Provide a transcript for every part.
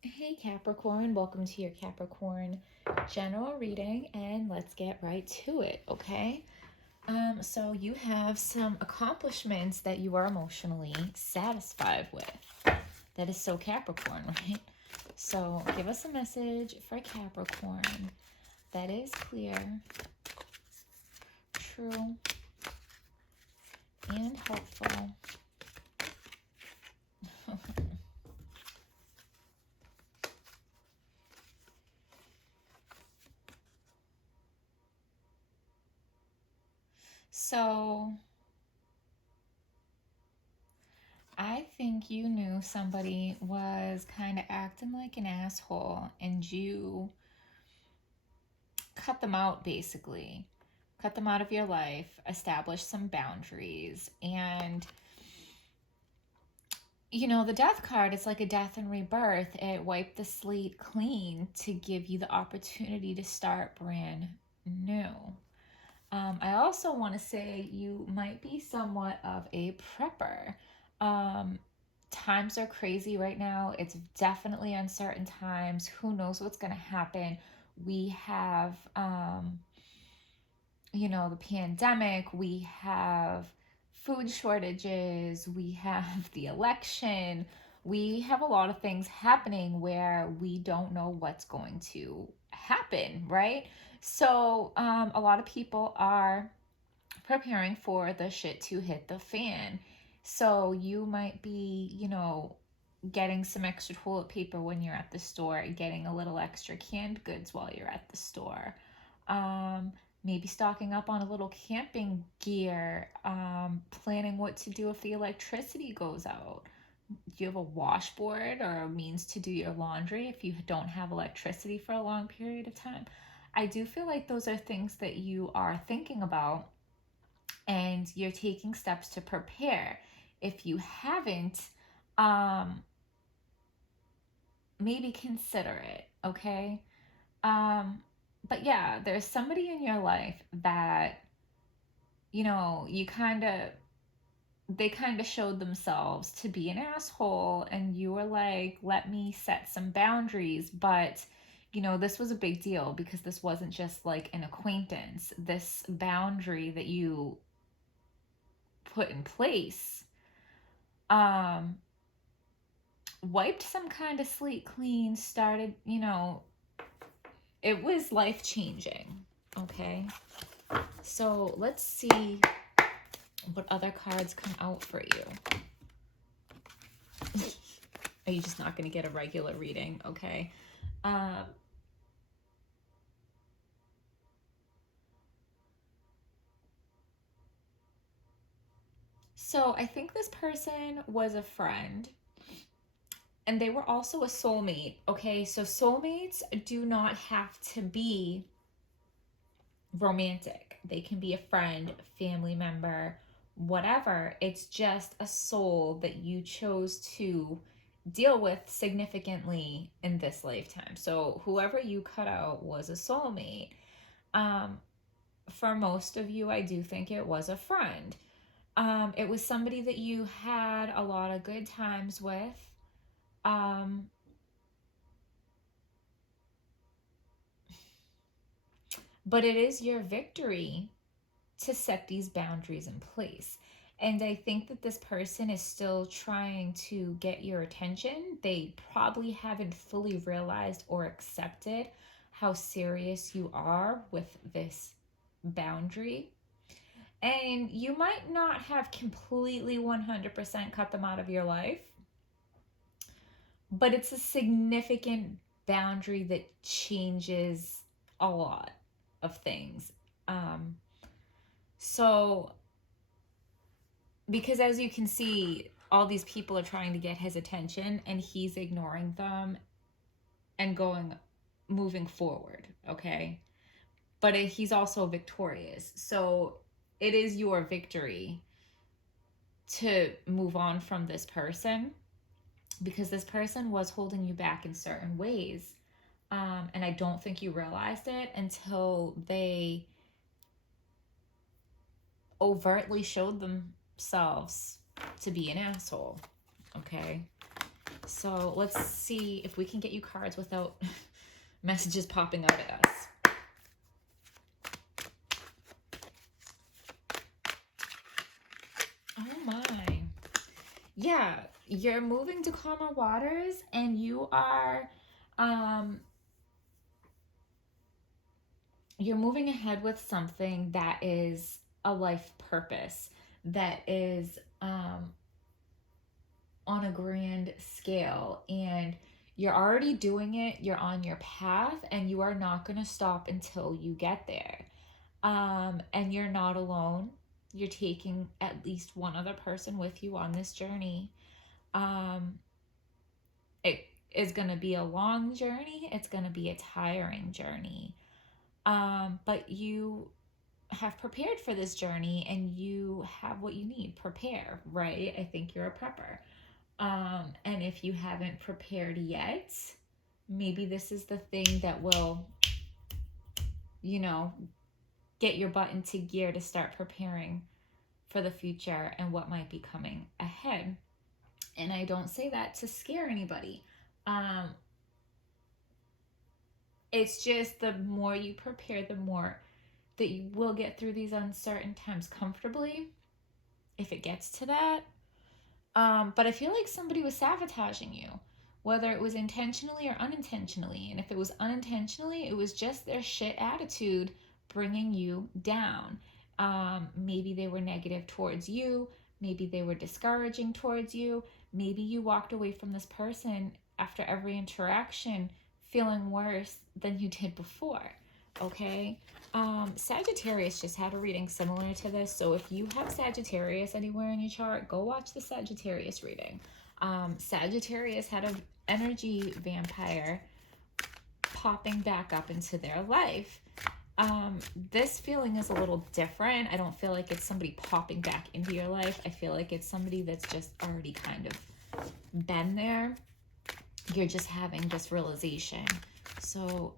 Hey Capricorn, welcome to your Capricorn general reading, and let's get right to it, okay? So you have some accomplishments that you are emotionally satisfied with. That is so Capricorn, right? So give us a message for Capricorn that is clear, true, and helpful. So I think you knew somebody was kind of acting like an asshole and you cut them out, basically. Cut them out of your life, establish some boundaries. And, the death card, it's like a death and rebirth. It wiped the slate clean to give you the opportunity to start brand new. I also want to say you might be somewhat of a prepper. Times are crazy right now. It's definitely uncertain times. Who knows what's going to happen? We have, the pandemic, we have food shortages, we have the election, we have a lot of things happening where we don't know what's going to happen, right? So, a lot of people are preparing for the shit to hit the fan. So, you might be, getting some extra toilet paper when you're at the store, getting a little extra canned goods while you're at the store. Um, Maybe stocking up on a little camping gear, planning what to do if the electricity goes out. Do you have a washboard or a means to do your laundry if you don't have electricity for a long period of time? I do feel like those are things that you are thinking about and you're taking steps to prepare. If you haven't, um, maybe consider it, okay? But yeah, there's somebody in your life that, you they kind of showed themselves to be an asshole, and you were like, let me set some boundaries. But, this was a big deal because this wasn't just like an acquaintance. This boundary that you put in place, um, wiped some kind of slate clean, started, it was life changing. Okay. So let's see what other cards come out for you. Are you just not going to get a regular reading? Okay. So I think this person was a friend and they were also a soulmate. Okay. So soulmates do not have to be romantic, they can be a friend, family member, whatever. It's just a soul that you chose to deal with significantly in this lifetime. So whoever you cut out was a soulmate. Um, for most of you, I do think it was a friend. It was somebody that you had a lot of good times with. Um, but it is your victory to set these boundaries in place. And I think that this person is still trying to get your attention. They probably haven't fully realized or accepted how serious you are with this boundary. And you might not have completely 100% cut them out of your life, but it's a significant boundary that changes a lot of things. Um, so because as you can see, all these people are trying to get his attention and he's ignoring them and moving forward, okay? But he's also victorious. So it is your victory to move on from this person because this person was holding you back in certain ways. And I don't think you realized it until they overtly showed themselves to be an asshole, okay? So let's see if we can get you cards without messages popping out at us. Oh my. Yeah, you're moving to calmer waters, and you're moving ahead with something that is a life purpose, that is on a grand scale, and you're already doing it. You're on your path, and you are not going to stop until you get there. And you're not alone. You're taking at least one other person with you on this journey. It is going to be a long journey. It's going to be a tiring journey. But you have prepared for this journey, and you have what you need. Prepare, right? I think you're a prepper. And if you haven't prepared yet, maybe this is the thing that will, get your butt into gear to start preparing for the future and what might be coming ahead. And I don't say that to scare anybody. It's just the more you prepare, the more that you will get through these uncertain times comfortably, if it gets to that. But I feel like somebody was sabotaging you, whether it was intentionally or unintentionally. And if it was unintentionally, it was just their shit attitude bringing you down. Maybe they were negative towards you. Maybe they were discouraging towards you. Maybe you walked away from this person after every interaction feeling worse than you did before. Okay? Sagittarius just had a reading similar to this. So if you have Sagittarius anywhere in your chart, go watch the Sagittarius reading. Sagittarius had an energy vampire popping back up into their life. This feeling is a little different. I don't feel like it's somebody popping back into your life. I feel like it's somebody that's just already kind of been there. You're just having this realization. So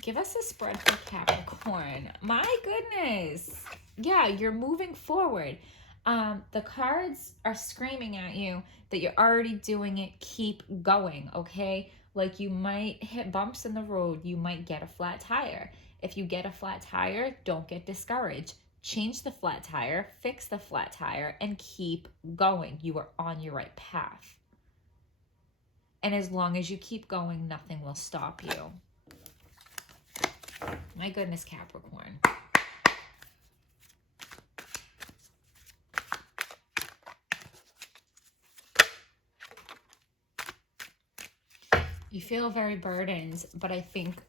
give us a spread for Capricorn. My goodness. Yeah, you're moving forward. The cards are screaming at you that you're already doing it. Keep going, okay? Like, you might hit bumps in the road. You might get a flat tire. If you get a flat tire, don't get discouraged. Change the flat tire, fix the flat tire, and keep going. You are on your right path. And as long as you keep going, nothing will stop you. My goodness, Capricorn. You feel very burdened, but I think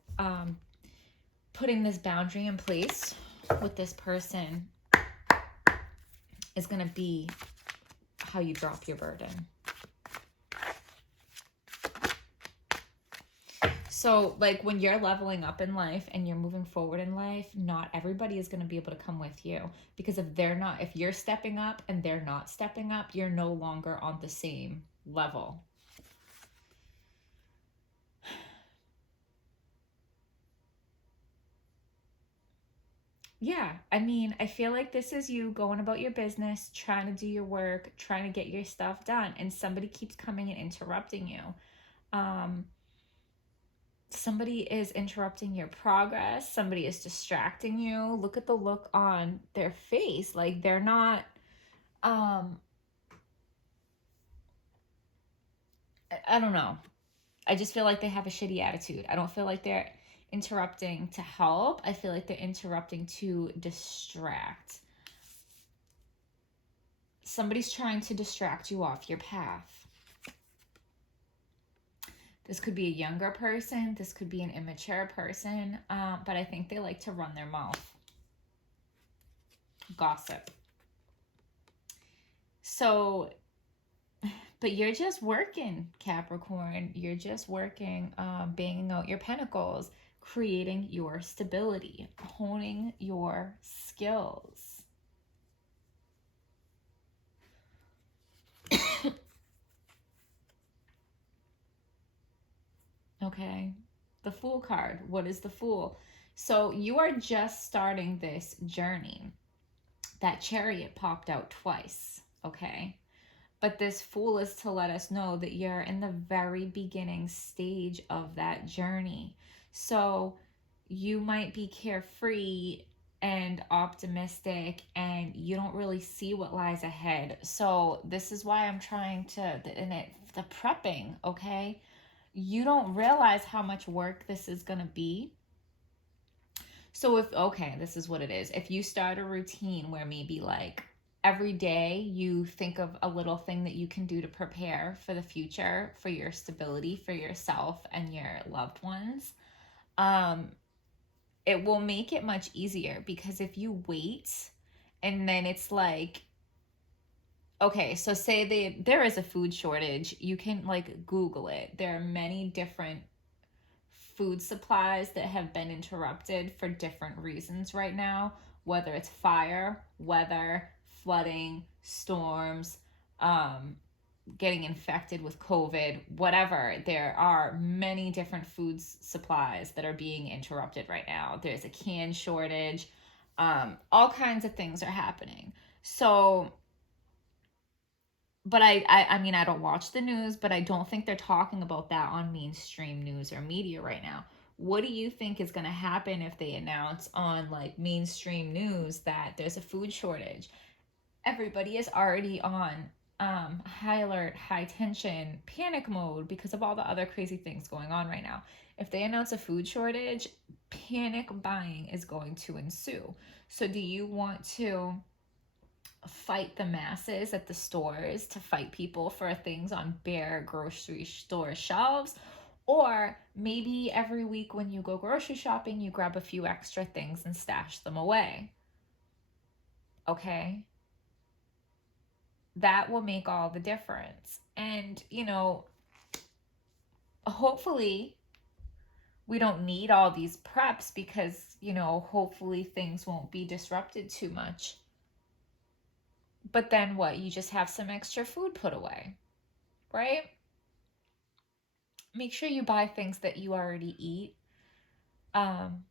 putting this boundary in place with this person is going to be how you drop your burden. So, like, when you're leveling up in life and you're moving forward in life, not everybody is going to be able to come with you. Because if you're stepping up and they're not stepping up, you're no longer on the same level. Yeah, I mean, I feel like this is you going about your business, trying to do your work, trying to get your stuff done, and somebody keeps coming and interrupting you. Somebody is interrupting your progress. Somebody is distracting you. Look at the look on their face. Like, they're not, I don't know. I just feel like they have a shitty attitude. I don't feel like they're interrupting to help. I feel like they're interrupting to distract. Somebody's trying to distract you off your path. This could be a younger person. This could be an immature person. But I think they like to run their mouth. Gossip. So, but you're just working, Capricorn. You're just working, banging out your pentacles, creating your stability, honing your skills. Okay, the Fool card. What is the Fool? So you are just starting this journey. That Chariot popped out twice, okay? But this Fool is to let us know that you're in the very beginning stage of that journey. So you might be carefree and optimistic and you don't really see what lies ahead. So this is why I'm trying to, and it, the prepping, okay? You don't realize how much work this is going to be. So if, okay, this is what it is. If you start a routine where maybe like every day you think of a little thing that you can do to prepare for the future, for your stability, for yourself and your loved ones, um, it will make it much easier. Because if you wait and then it's like, okay, so say there is a food shortage, you can like Google it. There are many different food supplies that have been interrupted for different reasons right now, whether it's fire, weather, flooding, storms, um, getting infected with COVID, whatever. There are many different food supplies that are being interrupted right now. There's a can shortage. All kinds of things are happening. So, but I mean, I don't watch the news, but I don't think they're talking about that on mainstream news or media right now. What do you think is going to happen if they announce on like mainstream news that there's a food shortage? Everybody is already on high alert, high tension, panic mode because of all the other crazy things going on right now. If they announce a food shortage, panic buying is going to ensue. So do you want to fight the masses at the stores, to fight people for things on bare grocery store shelves? Or maybe every week when you go grocery shopping, you grab a few extra things and stash them away. Okay? That will make all the difference. And, you know, hopefully we don't need all these preps because, you know, hopefully things won't be disrupted too much. But then what? You just have some extra food put away, right? Make sure you buy things that you already eat. Um,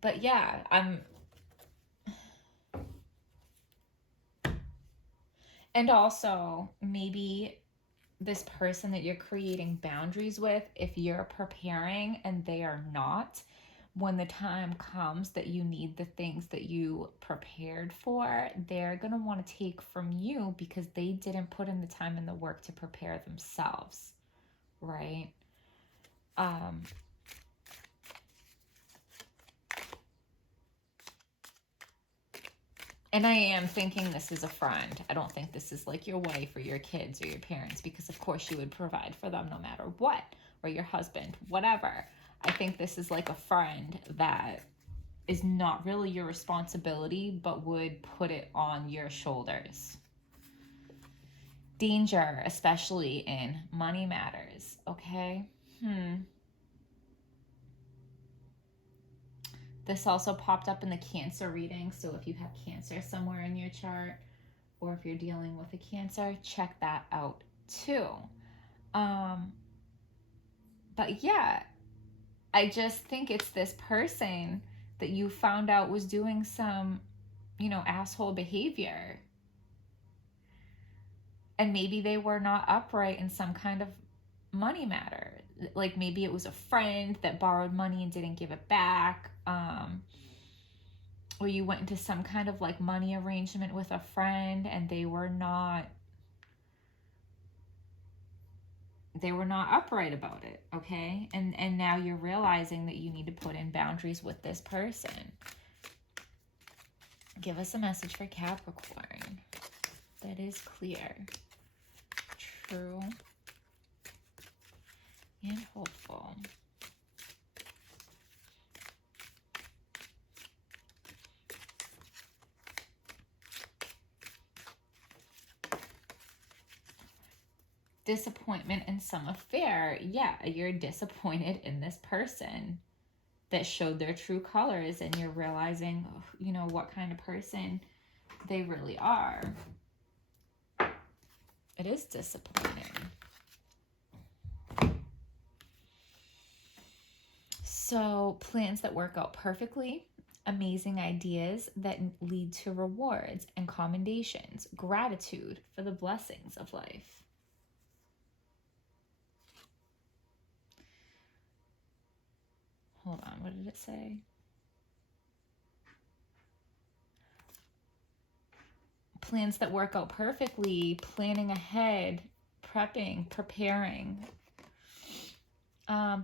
but yeah, and also maybe this person that you're creating boundaries with, if you're preparing and they are not, when the time comes that you need the things that you prepared for, they're going to want to take from you because they didn't put in the time and the work to prepare themselves, right? Um, and I am thinking this is a friend. I don't think this is like your wife or your kids or your parents, because of course you would provide for them no matter what, or your husband, whatever. I think this is like a friend that is not really your responsibility, but would put it on your shoulders. Danger, especially in money matters, okay? This also popped up in the Cancer reading, so if you have Cancer somewhere in your chart, or if you're dealing with a Cancer, check that out too. Um, but yeah, I just think it's this person that you found out was doing some, you know, asshole behavior. And maybe they were not upright in some kind of money matter. Like maybe it was a friend that borrowed money and didn't give it back. Or you went into some kind of like money arrangement with a friend and they were not upright about it, okay? And now you're realizing that you need to put in boundaries with this person. Give us a message for Capricorn that is clear, true, and hopeful. Disappointment in some affair. Yeah, you're disappointed in this person that showed their true colors, and you're realizing, you know, what kind of person they really are. It is disappointing. So plans that work out perfectly, amazing ideas that lead to rewards and commendations, gratitude for the blessings of life. Hold on, what did it say? Plans that work out perfectly, planning ahead, prepping, preparing.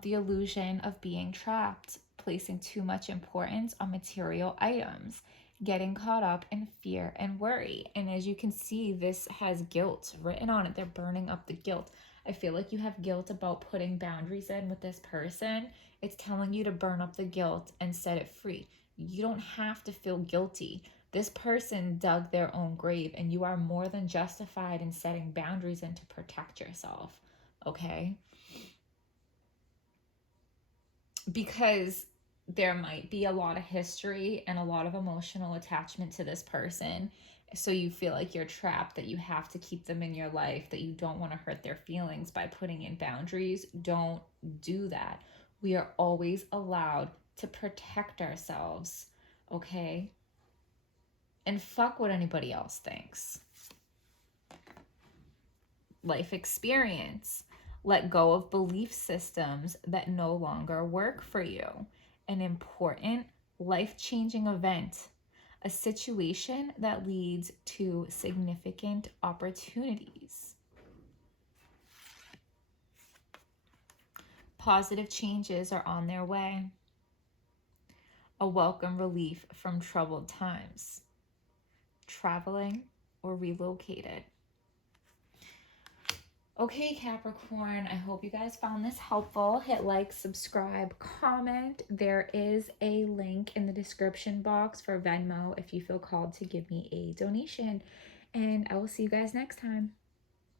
The illusion of being trapped, placing too much importance on material items, getting caught up in fear and worry. And as you can see, this has guilt written on it. They're burning up the guilt. I feel like you have guilt about putting boundaries in with this person. It's telling you to burn up the guilt and set it free. You don't have to feel guilty. This person dug their own grave, and you are more than justified in setting boundaries in to protect yourself. Okay? Because there might be a lot of history and a lot of emotional attachment to this person. So you feel like you're trapped, that you have to keep them in your life, that you don't want to hurt their feelings by putting in boundaries. Don't do that. We are always allowed to protect ourselves, okay? And fuck what anybody else thinks. Life experience. Let go of belief systems that no longer work for you. An important life-changing event. A situation that leads to significant opportunities. Positive changes are on their way. A welcome relief from troubled times. Traveling or relocated. Okay, Capricorn, I hope you guys found this helpful. Hit like, subscribe, comment. There is a link in the description box for Venmo if you feel called to give me a donation. And I will see you guys next time.